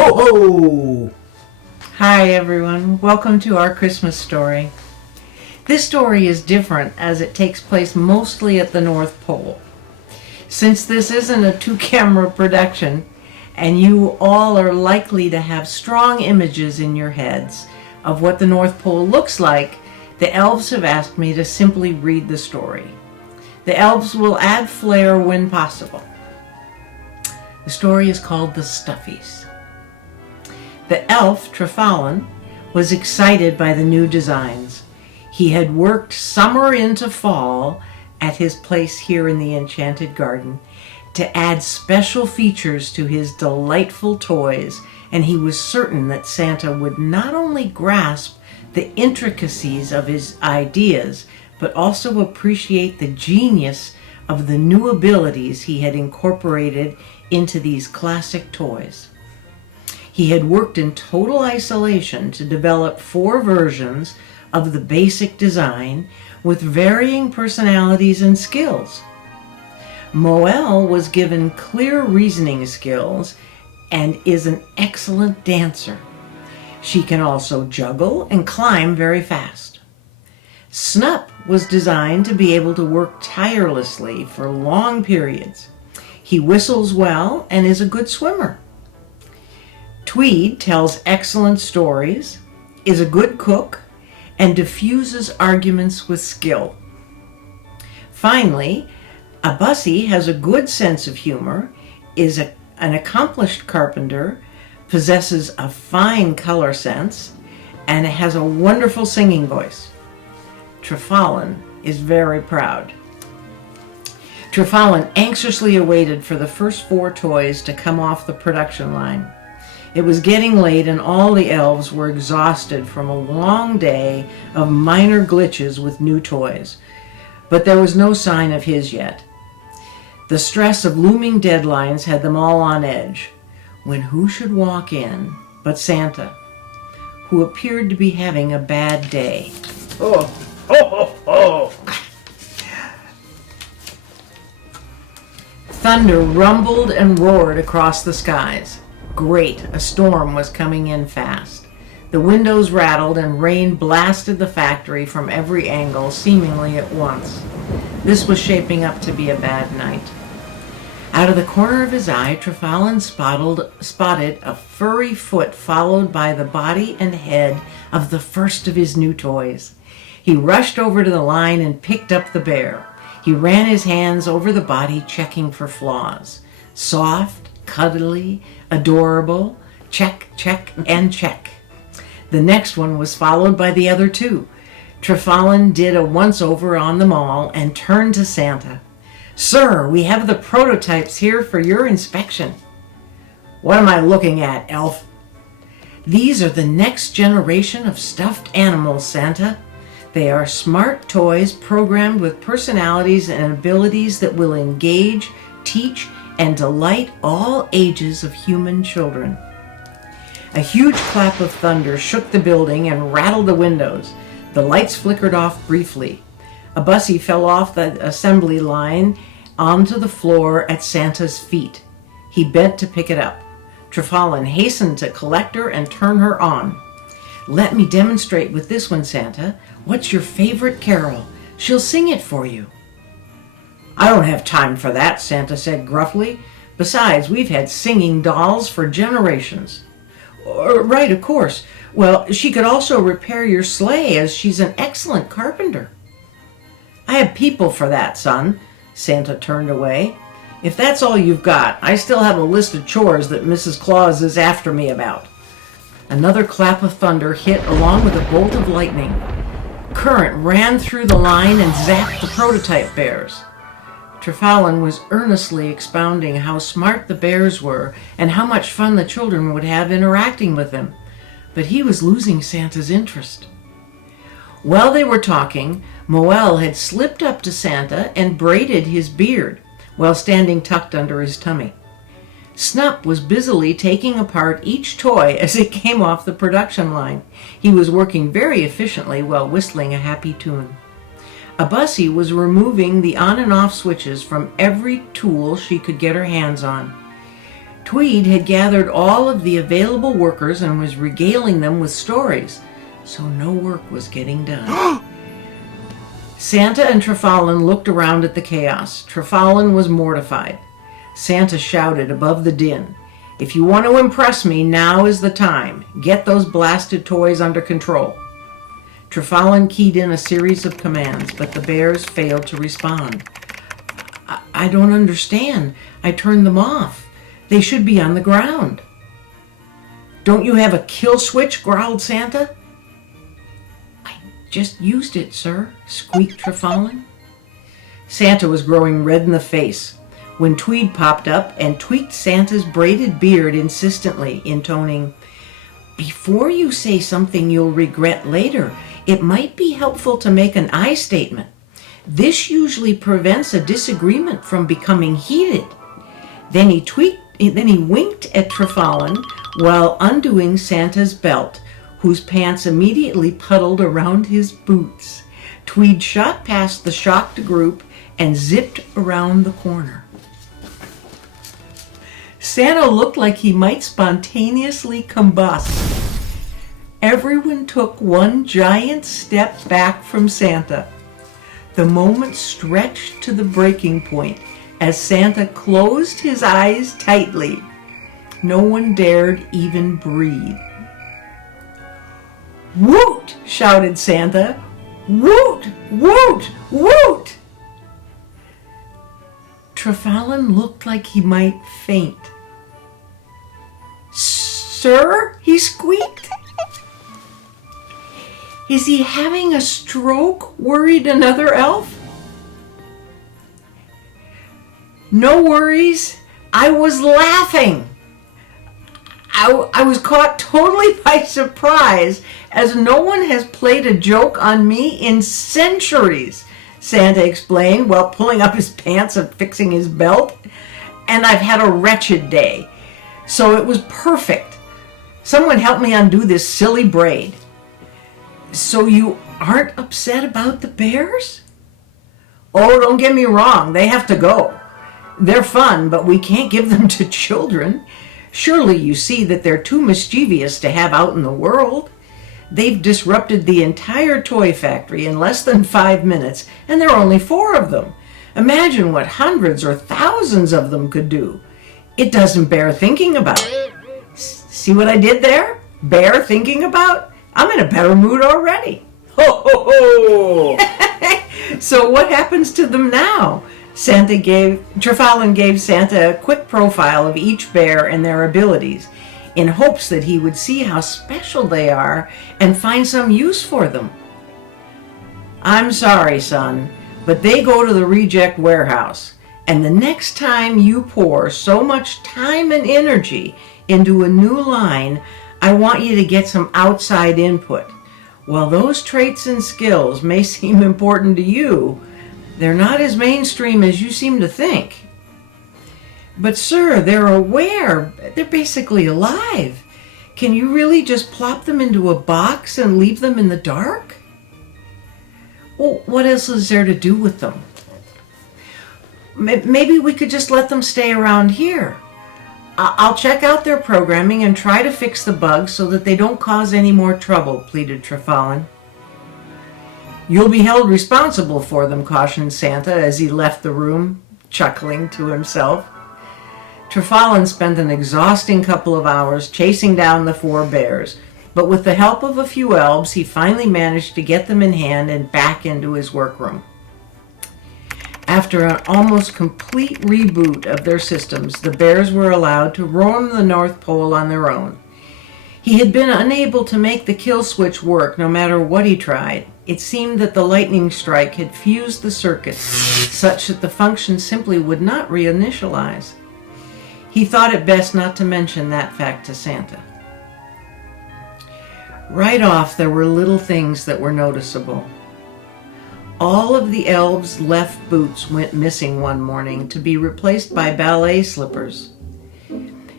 ho, ho! Hi everyone, welcome to our Christmas story. This story is different as it takes place mostly at the North Pole. Since this isn't a two-camera production, and you all are likely to have strong images in your heads of what the North Pole looks like, the elves have asked me to simply read the story. The elves will add flair when possible. The story is called The Stuffies. The elf, Trefallan, was excited by the new designs. He had worked summer into fall at his place here in the Enchanted Garden to add special features to his delightful toys, and he was certain that Santa would not only grasp the intricacies of his ideas, but also appreciate the genius of the new abilities he had incorporated into these classic toys. He had worked in total isolation to develop 4 versions of the basic design with varying personalities and skills. Moelle was given clear reasoning skills and is an excellent dancer. She can also juggle and climb very fast. Snup was designed to be able to work tirelessly for long periods. He whistles well and is a good swimmer. Tweed tells excellent stories, is a good cook, and diffuses arguments with skill. Finally, Abussie has a good sense of humor, is an accomplished carpenter, possesses a fine color sense, and has a wonderful singing voice. Trefallan is very proud. Trefallan anxiously awaited for the first 4 toys to come off the production line. It was getting late and all the elves were exhausted from a long day of minor glitches with new toys, but there was no sign of his yet. The stress of looming deadlines had them all on edge, when who should walk in but Santa, who appeared to be having a bad day. Oh, ho, ho, ho! Thunder rumbled and roared across the skies. Great, a storm was coming in fast. The windows rattled and rain blasted the factory from every angle, seemingly at once. This was shaping up to be a bad night. Out of the corner of his eye, Trefallan spotted a furry foot followed by the body and head of the first of his new toys. He rushed over to the line and picked up the bear. He ran his hands over the body, checking for flaws. Soft, cuddly, adorable, check, check, and check. The next one was followed by the other 2. Trefallan did a once-over on them all and turned to Santa. "Sir, we have the prototypes here for your inspection." "What am I looking at, elf?" "These are the next generation of stuffed animals, Santa. They are smart toys programmed with personalities and abilities that will engage, teach, and delight all ages of human children." A huge clap of thunder shook the building and rattled the windows. The lights flickered off briefly. Abussie fell off the assembly line onto the floor at Santa's feet. He bent to pick it up. Trefallan hastened to collect her and turn her on. "Let me demonstrate with this one, Santa. What's your favorite carol? She'll sing it for you." "I don't have time for that," Santa said gruffly. "Besides, we've had singing dolls for generations." "Right, of course. Well, she could also repair your sleigh, as she's an excellent carpenter." "I have people for that, son." Santa turned away. "If that's all you've got, I still have a list of chores that Mrs. Claus is after me about." Another clap of thunder hit along with a bolt of lightning. Current ran through the line and zapped the prototype bears. Trefallan was earnestly expounding how smart the bears were and how much fun the children would have interacting with them, but he was losing Santa's interest. While they were talking, Moelle had slipped up to Santa and braided his beard while standing tucked under his tummy. Snup was busily taking apart each toy as it came off the production line. He was working very efficiently while whistling a happy tune. Abussie was removing the on and off switches from every tool she could get her hands on. Tweed had gathered all of the available workers and was regaling them with stories, so no work was getting done. Santa and Trefalin looked around at the chaos. Trefalin was mortified. Santa shouted above the din, "If you want to impress me, now is the time. Get those blasted toys under control." Trefalin keyed in a series of commands, but the bears failed to respond. I don't understand. I turned them off. They should be on the ground." "Don't you have a kill switch?" growled Santa. "I just used it, sir," squeaked Trefalin. Santa was growing red in the face when Tweed popped up and tweaked Santa's braided beard insistently, intoning, "Before you say something you'll regret later, it might be helpful to make an I statement. This usually prevents a disagreement from becoming heated." Then he winked at Trefalin while undoing Santa's belt, whose pants immediately puddled around his boots. Tweed shot past the shocked group and zipped around the corner. Santa looked like he might spontaneously combust. Everyone took one giant step back from Santa. The moment stretched to the breaking point as Santa closed his eyes tightly. No one dared even breathe. "Woot!" shouted Santa. "Woot! Woot! Woot!" Trefalin looked like he might faint. "Sir?" he squeaked. "Is he having a stroke?" worried another elf. "No worries. I was laughing. I was caught totally by surprise, as no one has played a joke on me in centuries," Santa explained while pulling up his pants and fixing his belt. "And I've had a wretched day, so it was perfect. Someone help me undo this silly braid." "So you aren't upset about the bears?" "Oh, don't get me wrong. They have to go. They're fun, but we can't give them to children. Surely you see that they're too mischievous to have out in the world. They've disrupted the entire toy factory in less than 5 minutes, and there are only 4 of them. Imagine what hundreds or thousands of them could do. It doesn't bear thinking about. See what I did there? Bear thinking about? I'm in a better mood already." Ho, ho, ho! "So what happens to them now?" Trefalin gave Santa a quick profile of each bear and their abilities, in hopes that he would see how special they are and find some use for them. "I'm sorry, son, but they go to the reject warehouse, and the next time you pour so much time and energy into a new line, I want you to get some outside input. While those traits and skills may seem important to you, they're not as mainstream as you seem to think." "But sir, they're aware. They're basically alive. Can you really just plop them into a box and leave them in the dark?" "Well, what else is there to do with them?" "Maybe we could just let them stay around here. I'll check out their programming and try to fix the bugs so that they don't cause any more trouble," pleaded Trefalin. "You'll be held responsible for them," cautioned Santa as he left the room, chuckling to himself. Trefalin spent an exhausting couple of hours chasing down the 4 bears, but with the help of a few elves, he finally managed to get them in hand and back into his workroom. After an almost complete reboot of their systems, the bears were allowed to roam the North Pole on their own. He had been unable to make the kill switch work no matter what he tried. It seemed that the lightning strike had fused the circuits such that the function simply would not reinitialize. He thought it best not to mention that fact to Santa. Right off, there were little things that were noticeable. All of the elves' left boots went missing one morning to be replaced by ballet slippers.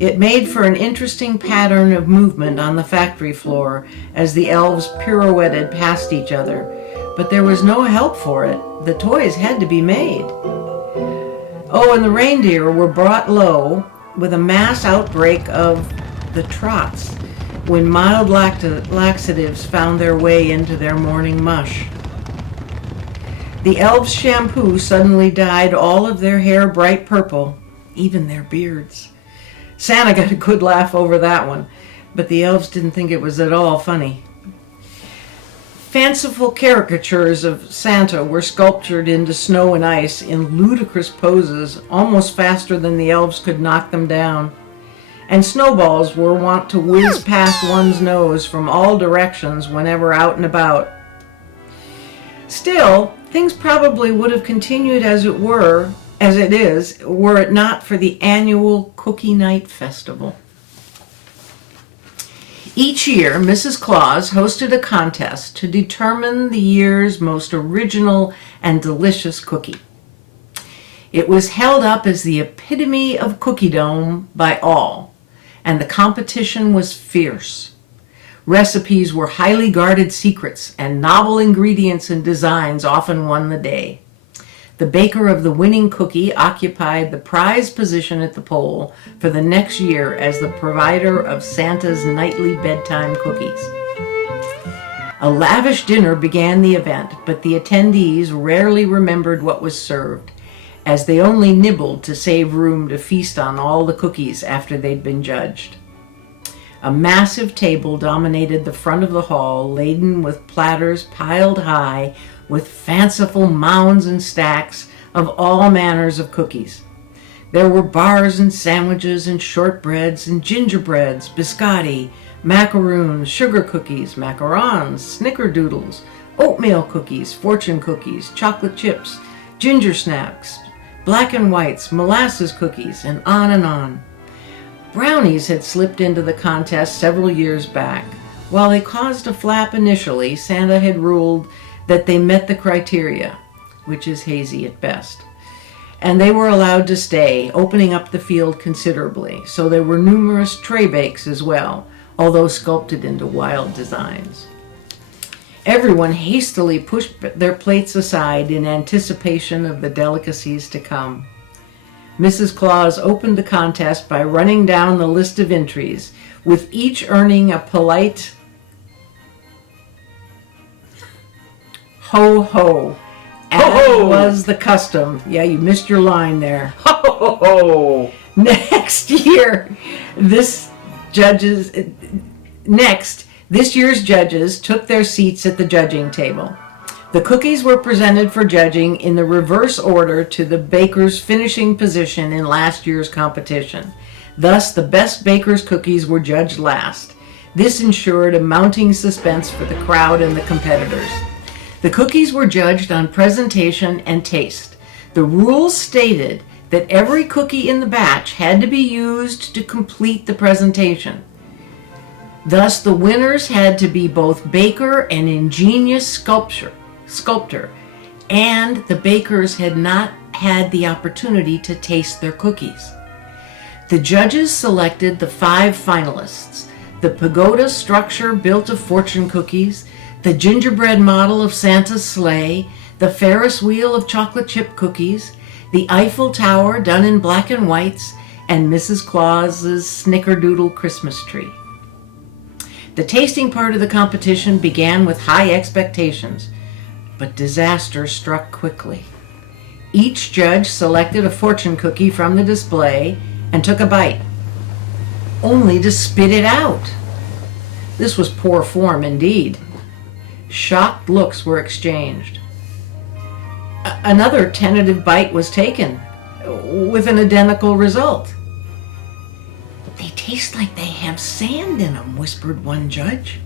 It made for an interesting pattern of movement on the factory floor as the elves pirouetted past each other, but there was no help for it. The toys had to be made. Oh, and the reindeer were brought low with a mass outbreak of the trots when mild laxatives found their way into their morning mush. The elves' shampoo suddenly dyed all of their hair bright purple, even their beards. Santa got a good laugh over that one, but the elves didn't think it was at all funny. Fanciful caricatures of Santa were sculptured into snow and ice in ludicrous poses, almost faster than the elves could knock them down. And snowballs were wont to whiz past one's nose from all directions whenever out and about. Still, things probably would have continued as it is, were it not for the annual Cookie Night Festival. Each year, Mrs. Claus hosted a contest to determine the year's most original and delicious cookie. It was held up as the epitome of cookiedom by all, and the competition was fierce. Recipes were highly guarded secrets, and novel ingredients and designs often won the day. The baker of the winning cookie occupied the prize position at the pole for the next year as the provider of Santa's nightly bedtime cookies. A lavish dinner began the event, but the attendees rarely remembered what was served, as they only nibbled to save room to feast on all the cookies after they'd been judged. A massive table dominated the front of the hall, laden with platters piled high with fanciful mounds and stacks of all manners of cookies. There were bars and sandwiches and shortbreads and gingerbreads, biscotti, macaroons, sugar cookies, macarons, snickerdoodles, oatmeal cookies, fortune cookies, chocolate chips, ginger snaps, black and whites, molasses cookies, and on and on. Brownies had slipped into the contest several years back. While they caused a flap initially, Santa had ruled that they met the criteria, which is hazy at best. And they were allowed to stay, opening up the field considerably. So there were numerous tray bakes as well, although sculpted into wild designs. Everyone hastily pushed their plates aside in anticipation of the delicacies to come. Mrs. Claus opened the contest by running down the list of entries, with each earning a polite ho ho, as was the custom. Yeah, you missed your line there. Ho ho ho! This year's judges took their seats at the judging table. The cookies were presented for judging in the reverse order to the baker's finishing position in last year's competition. Thus, the best baker's cookies were judged last. This ensured a mounting suspense for the crowd and the competitors. The cookies were judged on presentation and taste. The rules stated that every cookie in the batch had to be used to complete the presentation. Thus, the winners had to be both baker and ingenious sculptor, and the bakers had not had the opportunity to taste their cookies. The judges selected the 5 finalists: the pagoda structure built of fortune cookies, the gingerbread model of Santa's sleigh, the Ferris wheel of chocolate chip cookies, the Eiffel Tower done in black and whites, and Mrs. Claus's snickerdoodle Christmas tree. The tasting part of the competition began with high expectations, but disaster struck quickly. Each judge selected a fortune cookie from the display and took a bite, only to spit it out. This was poor form indeed. Shocked looks were exchanged. Another tentative bite was taken, with an identical result. "They taste like they have sand in them," whispered one judge.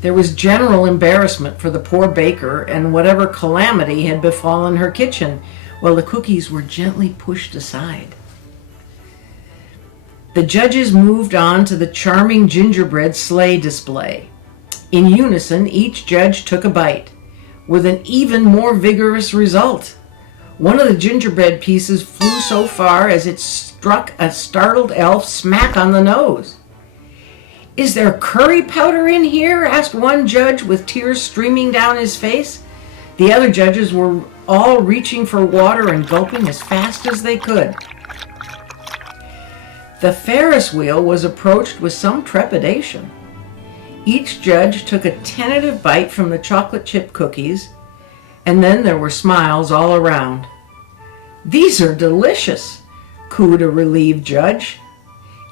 There was general embarrassment for the poor baker and whatever calamity had befallen her kitchen, while the cookies were gently pushed aside. The judges moved on to the charming gingerbread sleigh display. In unison, each judge took a bite, with an even more vigorous result. One of the gingerbread pieces flew so far as it struck a startled elf smack on the nose. "Is there curry powder in here?" asked one judge with tears streaming down his face. The other judges were all reaching for water and gulping as fast as they could. The Ferris wheel was approached with some trepidation. Each judge took a tentative bite from the chocolate chip cookies, and then there were smiles all around. "These are delicious," cooed a relieved judge.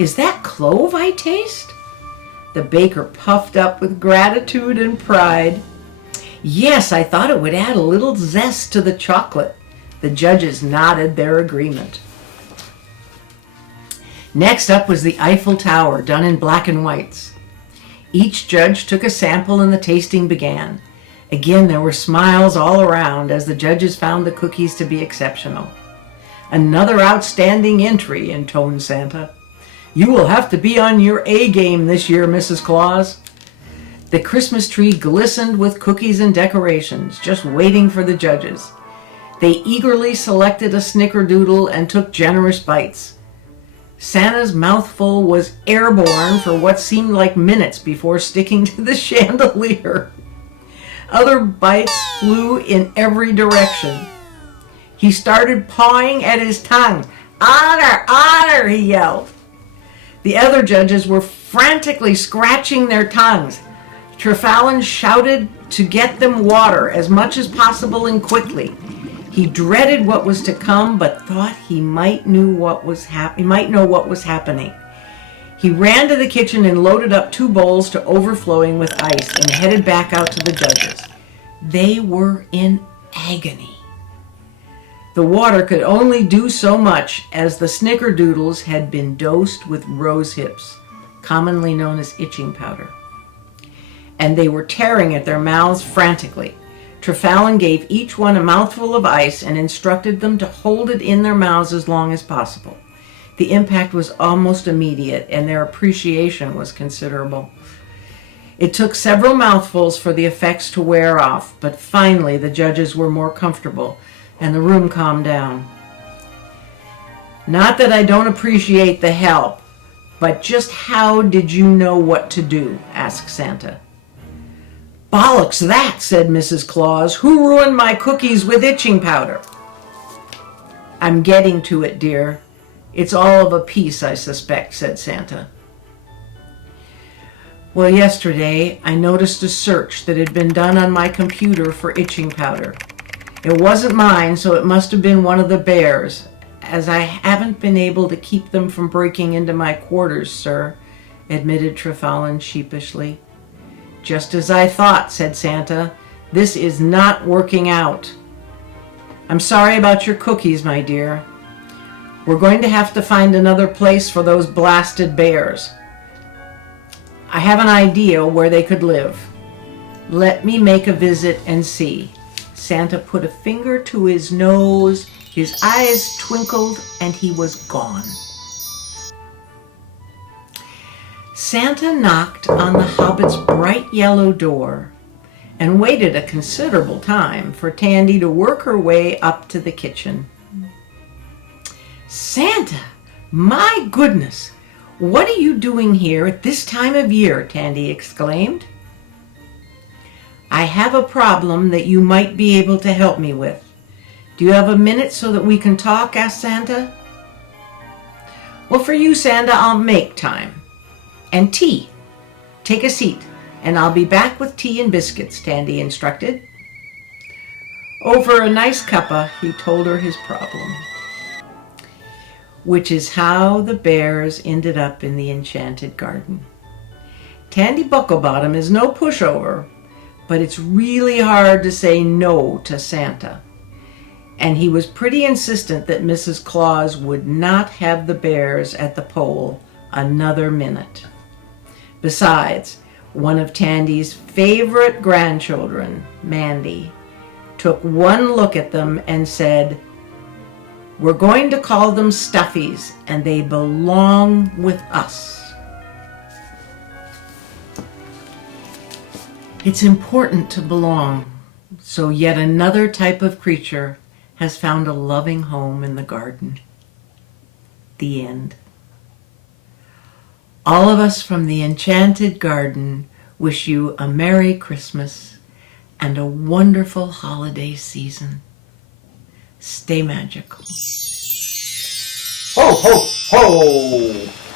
"Is that clove I taste?" The baker puffed up with gratitude and pride. "Yes, I thought it would add a little zest to the chocolate." The judges nodded their agreement. Next up was the Eiffel Tower, done in black and whites. Each judge took a sample and the tasting began. Again, there were smiles all around as the judges found the cookies to be exceptional. "Another outstanding entry," intoned Santa. "You will have to be on your A game this year, Mrs. Claus." The Christmas tree glistened with cookies and decorations, just waiting for the judges. They eagerly selected a snickerdoodle and took generous bites. Santa's mouthful was airborne for what seemed like minutes before sticking to the chandelier. Other bites flew in every direction. He started pawing at his tongue. "Honor, honor," he yelled. The other judges were frantically scratching their tongues. Trefallen shouted to get them water as much as possible and quickly. He dreaded what was to come, but thought he might know what was happening. He ran to the kitchen and loaded up 2 bowls to overflowing with ice and headed back out to the judges. They were in agony. The water could only do so much, as the snickerdoodles had been dosed with rose hips, commonly known as itching powder, and they were tearing at their mouths frantically. Trefallen gave each one a mouthful of ice and instructed them to hold it in their mouths as long as possible. The impact was almost immediate, and their appreciation was considerable. It took several mouthfuls for the effects to wear off, but finally the judges were more comfortable, and the room calmed down. "Not that I don't appreciate the help, but just how did you know what to do?" asked Santa. "Bollocks that," said Mrs. Claus. "Who ruined my cookies with itching powder?" "I'm getting to it, dear. It's all of a piece, I suspect," said Santa. "Well, yesterday I noticed a search that had been done on my computer for itching powder. It wasn't mine, so it must have been one of the bears, as I haven't been able to keep them from breaking into my quarters, sir," admitted Trefallen sheepishly. "Just as I thought," said Santa. "This is not working out. I'm sorry about your cookies, my dear. We're going to have to find another place for those blasted bears. I have an idea where they could live. Let me make a visit and see." Santa put a finger to his nose, his eyes twinkled, and he was gone. Santa knocked on the hobbit's bright yellow door and waited a considerable time for Tandy to work her way up to the kitchen. "Santa, my goodness, what are you doing here at this time of year?" Tandy exclaimed. "I have a problem that you might be able to help me with. Do you have a minute so that we can talk?" asked Santa. "Well, for you, Santa, I'll make time. And tea. Take a seat, and I'll be back with tea and biscuits," Tandy instructed. Over a nice cuppa, he told her his problem, which is how the bears ended up in the Enchanted Garden. Tandy Bucklebottom is no pushover, but it's really hard to say no to Santa. And he was pretty insistent that Mrs. Claus would not have the bears at the pole another minute. Besides, one of Tandy's favorite grandchildren, Mandy, took one look at them and said, "We're going to call them Stuffies, and they belong with us." It's important to belong, so yet another type of creature has found a loving home in the garden. The end. All of us from the Enchanted Garden wish you a Merry Christmas and a wonderful holiday season. Stay magical. Ho, ho, ho!